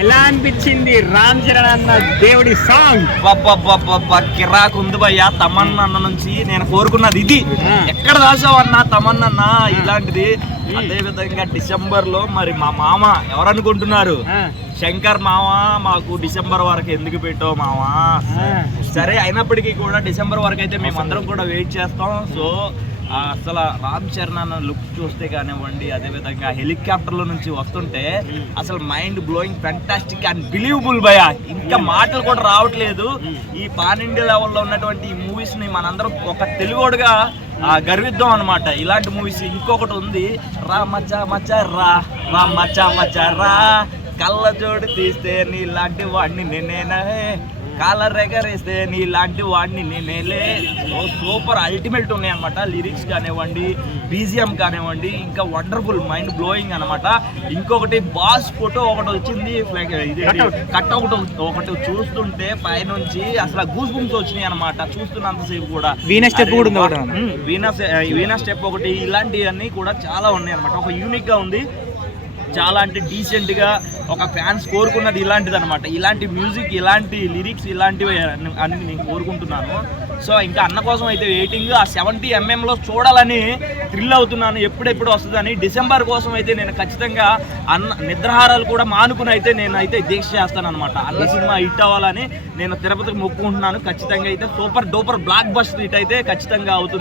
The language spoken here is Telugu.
ఎలా అనిపించింది రామ్ చరణ్ అన్న దేవుడి సాంగ్? కిరాక్ ఉంది భయ్యా. తమన్నా అన్న నుంచి నేను కోరుకున్నది ఇది. ఎక్కడ దాసావన్నా తమన్నా ఇలాంటిది. అదే విధంగా డిసెంబర్ లో మరి మా మామ ఎవరనుకుంటున్నారు? శంకర్ మామ మాకు డిసెంబర్ వరకు ఎందుకు పెట్టావు మామ? సరే, అయినప్పటికీ కూడా డిసెంబర్ వరకు అయితే మేమందరం కూడా వెయిట్ చేస్తాం. సో అసలు రామ్ చరణ్ అన్న లుక్ చూస్తే కానివ్వండి, అదేవిధంగా హెలికాప్టర్లో నుంచి వస్తుంటే అసలు mind blowing, fantastic and believable భయ. ఇంకా మాటలు కూడా రావట్లేదు. ఈ పాన్ ఇండియా లెవెల్లో ఉన్నటువంటి ఈ మూవీస్ని మనందరం ఒక తెలుగోడుగా గర్విద్దాం అనమాట. ఇలాంటి మూవీస్ ఇంకొకటి ఉంది, రా మచ్చా మచ్చా రా, రా మచ్చా మచ్చా రా, కళ్ళ జోడు తీస్తే నీలాంటి వాడిని నేనేనా, కాలర్ ఎగరేస్తే నీలాంటి వాడిని నేనేలే. సూపర్ అల్టిమేట్ ఉన్నాయి అనమాట. లిరిక్స్ కానివ్వండి, బీజిఎం కానివ్వండి, ఇంకా వండర్ఫుల్, మైండ్ బ్లోయింగ్ అనమాట. ఇంకొకటి బాస్ ఫోటో ఒకటి వచ్చింది, కట్ ఒకటి చూస్తుంటే పైనుంచి అసలు గూస్ బంప్స్ వచ్చినాయి అనమాట చూస్తున్నంతసేపు కూడా. వీణా స్టెప్ వీణా స్టెప్ ఒకటి, ఇలాంటివన్నీ కూడా చాలా ఉన్నాయి అనమాట. ఒక యూనిక్ గా ఉంది, చాలా అంటే డీసెంట్గా ఒక ఫ్యాన్స్ కోరుకున్నది ఇలాంటిది అనమాట. ఇలాంటి మ్యూజిక్, ఇలాంటి లిరిక్స్, ఇలాంటివి అని నేను కోరుకుంటున్నాను. సో ఇంకా అన్న కోసం అయితే వెయిటింగ్. ఆ 70mm చూడాలని థ్రిల్ అవుతున్నాను, ఎప్పుడెప్పుడు వస్తుందని. డిసెంబర్ కోసం అయితే నేను ఖచ్చితంగా నిద్రాహారాలు కూడా మానుకుని అయితే నేనైతే దీక్ష చేస్తాను అనమాట. అన్న సినిమా హిట్ అవ్వాలని నేను తిరుపతికి మొక్కుకుంటున్నాను. ఖచ్చితంగా అయితే super duper block buster hit అయితే ఖచ్చితంగా అవుతుంది.